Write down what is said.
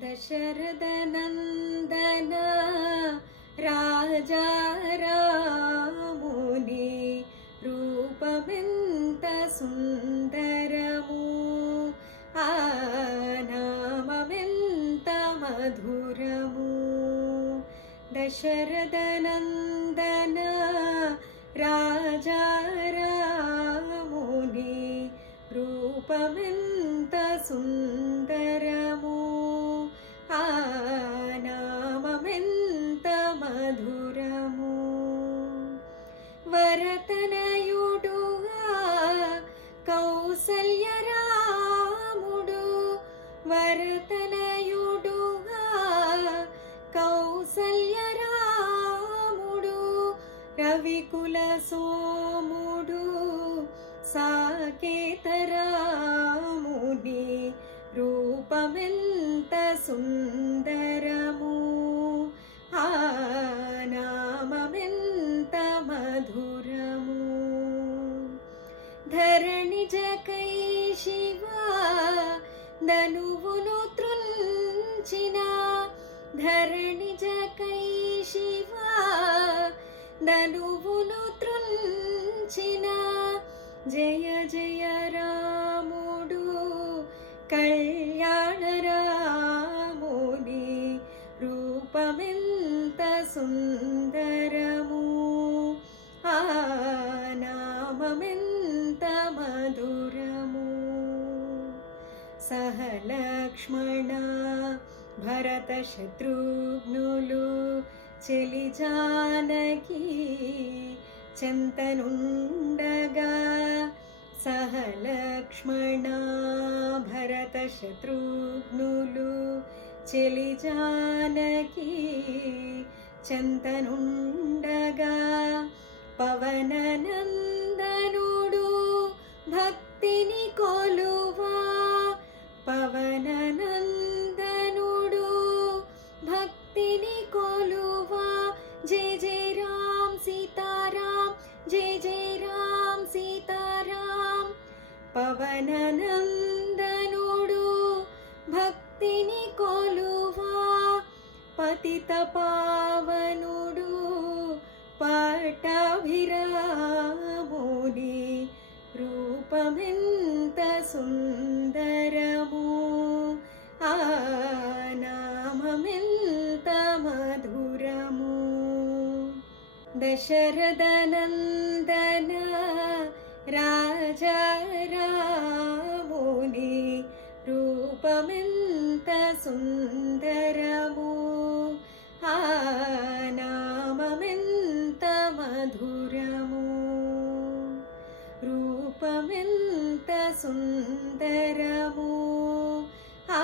దశరథనందన రాజా రాముని రూపమెంత సుందరము, ఆ నామమెంత మధురము. దశరథనందన రాజా రాముని రూపమెంత సుందరము, ఆ నామమెంత మధురము. వరతనయుడుగా కౌసల్య రాముడు, వరతనయుడుగా కౌసల్య రాముడు, రవికుల సోముడు సాకేత రాముని రూపమెంత సుందరము, ఆ నామమెంత మధురము. ధరణిజకై శివ ధనువును త్రుంచిన, ధరణిజకై శివ ధనువును త్రుంచిన, జయ జయ రాముడు కళ్యాణ రాముని రూపమెంత సుందరము, ఆ నామమెంత మధురము. సహలక్ష్మణ భరత శత్రుఘ్నులు చెలి జానకి చెంతనుండగా, సహలక్ష్మణ భరత శత్రుఘ్నులు చెలి జానకి చెంతనుండగా, పవననందనుడు భక్తిని కొలువా, పవననందనుడు భక్తిని కొలువా. జయ జయ రామ్ సీతారామ్, జయ జయ రామ్ సీతారామ్. పవననందనుడు భక్తిని కొలువా, పతిత పావనుడు పట్టాభిరాముని రూపమెంత సుందరము, ఆ నామమెంత మధురము. దశరథనందన రాజా రాముని రూపమెంత సుందరము, ఆ నామమెంత మధురము. రూపమెంత సుందరము, ఆ